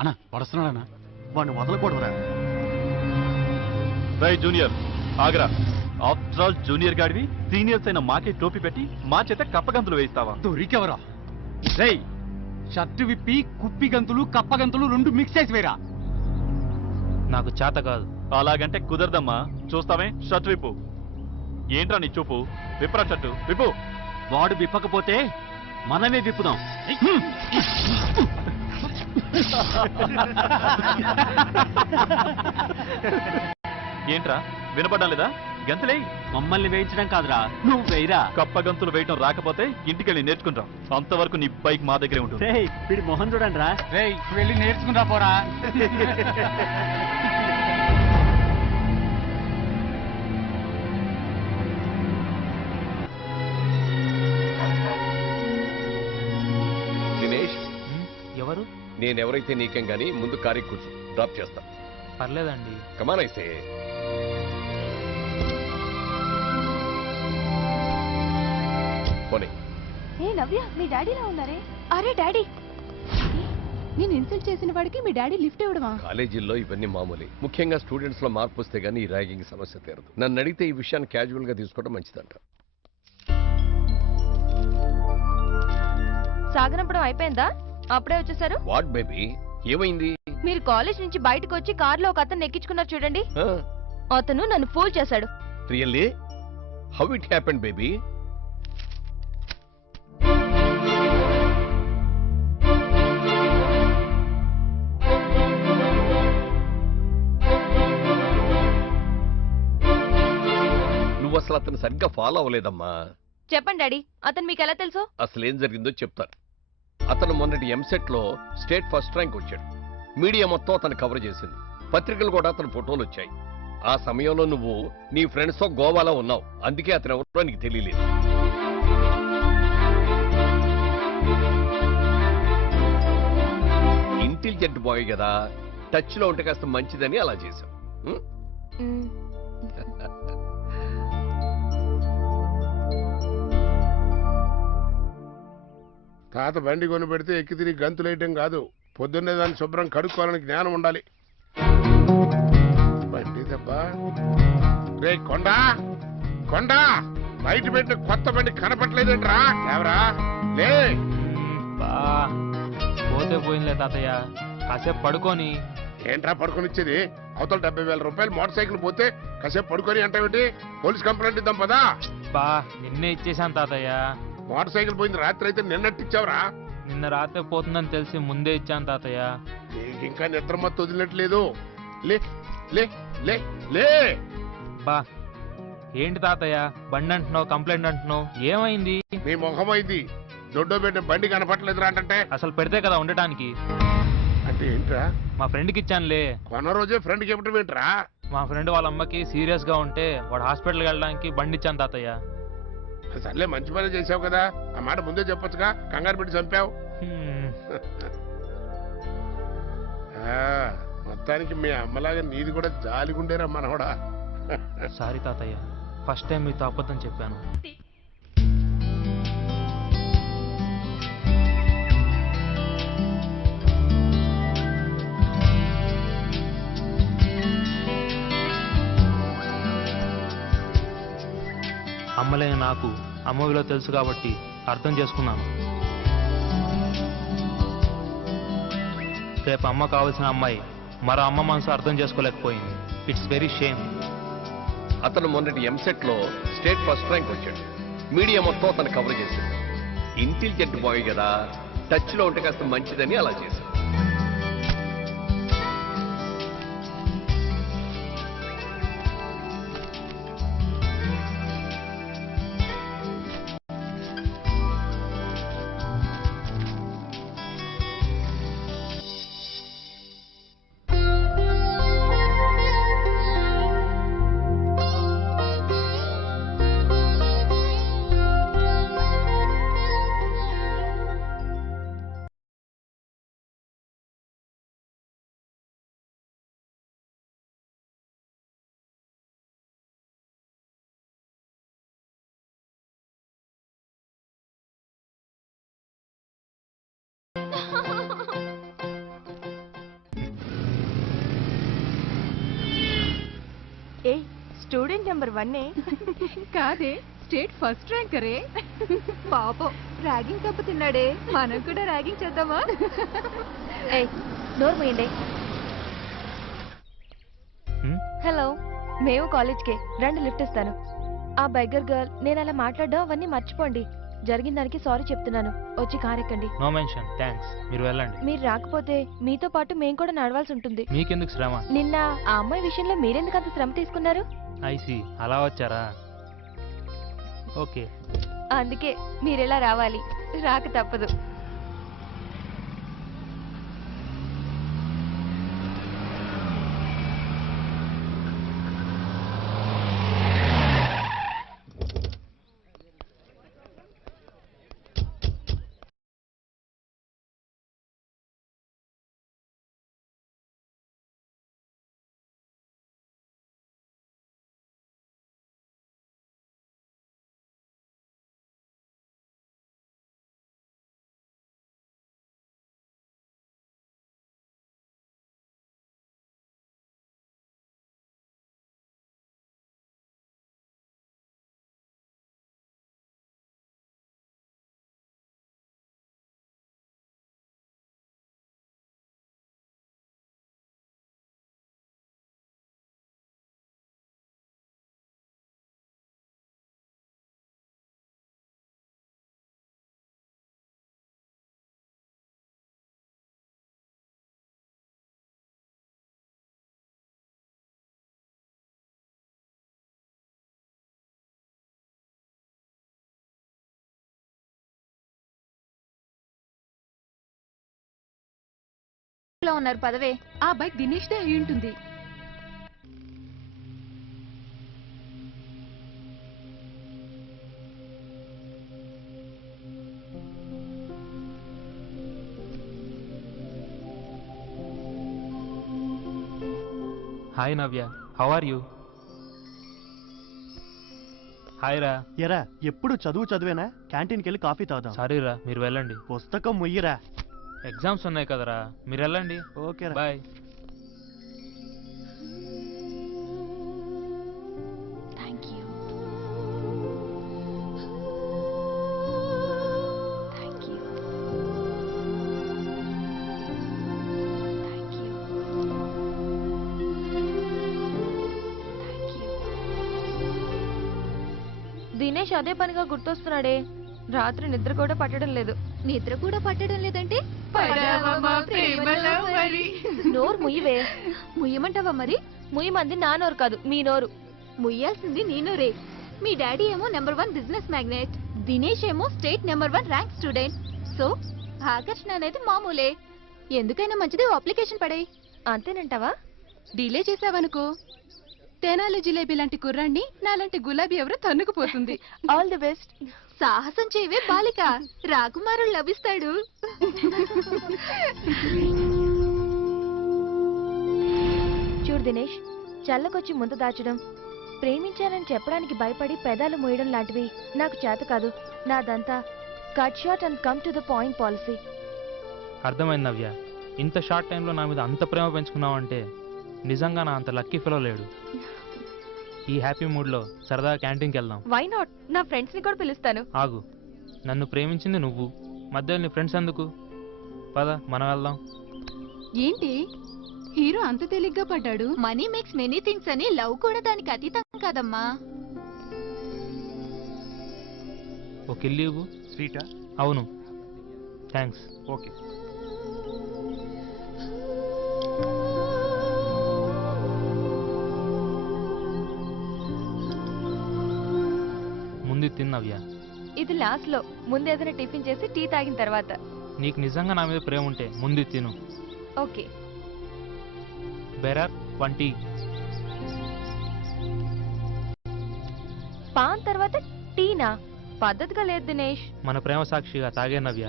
అన్నా పడుస్తున్నాడన్నా, వాడిని వదలకూడదురా. రై జూనియర్ ఆగ్రా, ఆఫ్టర్ ఆల్ జూనియర్ గాడివి సీనియర్స్ అయిన మాకే టోపీ పెట్టి మా చేత కప్పగంతులు వేయిస్తావా? దొరికెవరా? రేయ్, షర్టు విప్పి కుప్పి గంతులు కప్పగంతులు రెండు మిక్స్ చేసి వేరా. నాకు చేత కాదు. అలాగంటే కుదరదమ్మా. చూస్తామే, షర్ట్ విప్పు. ఏంట్రా నీ చూపు? విప్పరా షర్టు విప్పు. వాడు విప్పకపోతే మనమే విప్పుదాం. ఏంట్రా వినపడ్డం లేదా? గంతులే. మమ్మల్ని వేయించడం కాదురా, నువ్వు వేయరా. కప్ప గంతులు వేయటం రాకపోతే ఇంటికెళ్ళి నేర్చుకుంటాం. అంతవరకు నీ బైక్ మా దగ్గరే ఉంటుంది. వీడి మొహం చూడండి రా. రేయ్, వెళ్ళి నేర్చుకుంటా పోరా. దినేష్, ఎవరు? నేనెవరైతే నీకేం గానీ ముందు కారీ కూర్చో, డ్రాప్ చేస్తా. పర్లేదండి. కమాన్ అయితే. పోనీ. ఏ నవ్య, మీ డాడీలా ఉన్నారే. అరే డాడీ, నేను ఇన్సల్ట్ చేసిన వాడికి మీ డాడీ లిఫ్ట్ ఇవ్వడమా? కాలేజీల్లో ఇవన్నీ మామూలే. ముఖ్యంగా స్టూడెంట్స్ లో మార్పు వస్తే గానీ ఈ ర్యాగింగ్ సమస్య తీరదు. నన్ను అడిగితే ఈ విషయాన్ని క్యాజువల్ గా తీసుకోవడం మంచిదంట. సాగనంపడం అయిపోయిందా? అప్పుడే వచ్చేసారు. వాట్ బేబీ, ఏమైంది? మీరు కాలేజ్ నుంచి బయటకు వచ్చి కార్లో ఒక అతను ఎక్కించుకున్నారు చూడండి. అతను నన్ను ఫూల్ చేశాడు. Really? How it happened baby? నువ్వు అసలు అతను సరిగ్గా ఫాలో అవ్వలేదమ్మా. చెప్పండి డాడీ, అతను మీకు ఎలా తెలుసు? అసలు ఏం జరిగిందో చెప్తాను. అతను మొన్నటి ఎంసెట్ లో స్టేట్ ఫస్ట్ ర్యాంక్ వచ్చాడు. మీడియా మొత్తం అతను కవర్ చేసింది. పత్రికలు కూడా అతని ఫోటోలు వచ్చాయి. ఆ సమయంలో నువ్వు నీ ఫ్రెండ్స్ తో గోవాలో ఉన్నావు. అందుకే అతను ఎవరో నీకు తెలియలేదు. ఇంటెలిజెంట్ బాయ్ కదా, టచ్ లో ఉంటే కాస్త మంచిదని అలా చేశావు. తాత బండి కొని పెడితే ఎక్కి తిరిగి గంతులేయటం కాదు, పొద్దున్నే దాన్ని శుభ్రం కడుక్కోవాలని జ్ఞానం ఉండాలి. బండి దెబ్బ. రే కొండా, కొండా, బయట పెట్టిన కొత్త బండి కనపట్లేదేంట్రా? ఎవరా? లే. బా, పోతే పోయిందిలే తాతయ్య, కాసేపు పడుకొని. ఏంట్రా పడుకొనిచ్చేది? అవతల 70,000 రూపాయలు మోటార్ సైకిల్ పోతే కాసేపు పడుకొని అంటే పోలీస్ కంప్లైంట్ ఇద్దాం పదా. బా, నిన్నే ఇచ్చేసాను తాతయ్య. మోటార్ సైకిల్ పోయింది రాత్రి అయితే నిన్నట్టిచ్చావురా? నిన్న రాత్రి పోతుందని తెలిసి ముందే ఇచ్చాను తాతయ్య. నీకు ఇంకా నిద్రమత్తు వదిలినట్లేదు. లే లే లే లే. బా, ఏంటి తాతయ్య బండి అంటున్నావు, కంప్లైంట్ అంటున్నావు, ఏమైంది? నీ మొహమైంది. దొడ్డో పెట్టిన బండి కనపట్లేదురా అంటే. అసలు పెడితే కదా ఉండటానికి. అంటే ఏంట్రా? మా ఫ్రెండ్కి ఇచ్చానులే. కొన్న రోజే ఫ్రెండ్కి ఇవ్వటం ఏంట్రా? మా ఫ్రెండ్ వాళ్ళ అమ్మకి సీరియస్ గా ఉంటే వాడు హాస్పిటల్కి వెళ్ళడానికి బండి ఇచ్చాను తాతయ్య. సర్లే, మంచి పని చేసావు కదా. ఆ మాట ముందే చెప్పొచ్చుగా, కంగారు పెట్టి చంపావు. మొత్తానికి మీ అమ్మలాగా నీది కూడా జాలిగుండేరా మనవడా. సారీ తాతయ్య, ఫస్ట్ టైం మీతో అబద్ధం చెప్పాను. అమ్మలేని నాకు అమ్మ విలువ తెలుసు కాబట్టి అర్థం చేసుకున్నాను. రేపు అమ్మ కావాల్సిన అమ్మాయి మరో అమ్మ మనసు అర్థం చేసుకోలేకపోయింది. It's very shame. అతను మొన్నటి ఎంసెట్ లో స్టేట్ ఫస్ట్ ర్యాంక్ వచ్చాడు. మీడియా మొత్తం అతను కవర్ చేసింది. ఇంటెలిజెంట్ బాయ్ కదా, టచ్ లో ఉంటే కాస్త మంచిదని అలా చేశాడు. స్టూడెంట్ నెంబర్ 1 కాదే స్టేట్ ఫస్ట్ ర్యాంకరే. పాపం ర్యాగింగ్ తప్పు తిన్నాడే, మనం కూడా ర్యాగింగ్ చేద్దామా? ఏయ్ నోరు మూయండి. హలో, మేము కాలేజ్కే రండి, లిఫ్ట్ ఇస్తాను. ఆ బెగ్గర్ గర్ల్, నేను అలా మాట్లాడడం అవన్నీ మర్చిపోండి. జరిగిన దానికి సారీ చెప్తున్నాను. వచ్చి కార్ ఎక్కండి. No mention, thanks. మీరు వెళ్ళండి. మీరు రాకపోతే మీతో పాటు మేము కూడా నడవాల్సి ఉంటుంది. మీకెందుకు శ్రమ? నిన్న ఆ అమ్మాయి విషయంలో మీరెందుకు అంత శ్రమ తీసుకున్నారు? ఐసి అలా వచ్చారా? ఓకే. అందుకే మీరెలా రావాలి, రాక తప్పదు. లో ఉన్నారు పదవే. ఆ బైక్ దినేష్ దే అయి ఉంటుంది. Hi Navya, how are you? Hi రా. ఎరా ఎప్పుడు చదువేనా? క్యాంటీన్కి వెళ్ళి కాఫీ తాగుదాం. సారీ రా, మీరు వెళ్ళండి. పుస్తకం ముయ్యరా. ఎగ్జామ్స్ ఉన్నాయి కదరా, మీరు వెళ్ళండి. Okay bye. Thank you. Thank you. Thank you. Thank you. Dinesh అదే పనిగా గుర్తొస్తున్నాడే. రాత్రి నిద్ర కూడా పట్టడం లేదు. నిద్ర కూడా పట్టడం లేదంటే నోరు ముయ్యవే. ముయ్యమంటావా మరి? ముయ్యమంది నా నోరు కాదు, మీ నోరు. ముయ్యాల్సింది నేను రే. మీ డాడీ ఏమో నెంబర్ 1 బిజినెస్ మ్యాగ్నెట్, దినేష్ ఏమో state number 1 rank student. So ఆకర్షణ అనేది మామూలే. ఎందుకైనా మంచిది అప్లికేషన్ పడే. అంతేనంటావా? డిలే చేసావనుకో తెనాలి జిలేబీ లాంటి కుర్రాన్ని నాలాంటి గులాబీ ఎవరో తన్నుకుపోతుంది. All the best. సాహసం చేయవే బాలిక, రాకుమారుడు లభిస్తాడు. చూడు దినేష్, చల్లకొచ్చి ముందు దాచడం, ప్రేమించాలని చెప్పడానికి భయపడి పెదాలు మోయడం లాంటివి నాకు చేత కాదు. నాదంతా cut short and come to the point policy. అర్థమైంది నవ్య. ఇంత షార్ట్ టైంలో నా మీద అంత ప్రేమ పెంచుకున్నావంటే నిజంగా నా అంత లక్కీ ఫెలో లేడు. ఈ హ్యాపీ మూడ్లో సరదాగా క్యాంటీన్కి వెళ్దాం. Why not? నా ఫ్రెండ్స్ ని కూడా పిలుస్తాను. ఆగు, నన్ను ప్రేమించింది నువ్వు, మధ్యలో నీ ఫ్రెండ్స్ ఎందుకు? పద మనం వెళ్దాం. ఏంటి హీరో అంత తేలిగ్గా పడ్డాడు? మనీ మేక్స్ మెనీ థింగ్స్ అని లవ్ కూడా దానికి అతీతం కాదమ్మా. ఒక ఇల్లు ఇవ్వు. స్వీటా? అవును, థ్యాంక్స్. ఓకే. ముందు తిన్నవ్యా. ఇది లాస్ట్ లో, ముందు ఏదైనా టిఫిన్ చేసి టీ తాగిన తర్వాత. నీకు నిజంగా నా మీద ప్రేమ ఉంటే ముందు తిను. ఓకే. Bearer 1 tea. పాన్ తర్వాత టీనా? పద్ధతిగా లేదు దినేష్. మన ప్రేమ సాక్షిగా తాగే నవ్య.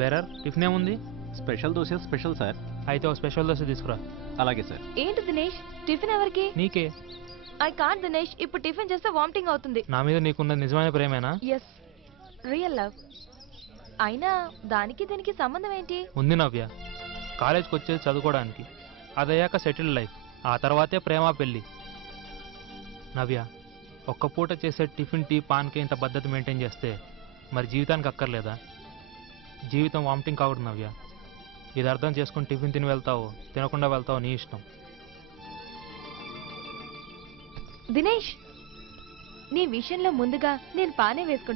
బెరర్ టిఫిన్ ఏముంది? స్పెషల్ దోశ. Special sir. అయితే ఒక స్పెషల్ దోశ తీసుకురా. అలాగే సార్. ఏంటి దినేష్, టిఫిన్ ఎవరికి? నీకే. ఐ కాంట్ దినేష్, ఇప్పుడు టిఫిన్ చేస్తే వామిటింగ్ అవుతుంది. నా మీద నీకున్న నిజమైన ప్రేమేనా? Yes, real love. అయినా దానికి దీనికి సంబంధం ఏంటి? ఉంది నవ్య. కాలేజ్కి వచ్చేది చదువుకోవడానికి, అదయ్యాక సెటిల్డ్ లైఫ్, ఆ తర్వాతే ప్రేమ పెళ్ళి. నవ్య, ఒక్క పూట చేసే టిఫిన్ టీ పాన్కి ఇంత పద్ధతి మెయింటైన్ చేస్తే మరి జీవితానికి అక్కర్లేదా? జీవితం వామిటింగ్ కాకూడదు నవ్య. ఇది అర్థం చేసుకుని టిఫిన్ తిని వెళ్తావు, తినకుండా వెళ్తావు, నీ ఇష్టం. దినేష్, నీ విషయంలో ముందుగా నేను పానే వేసుకుంటాను.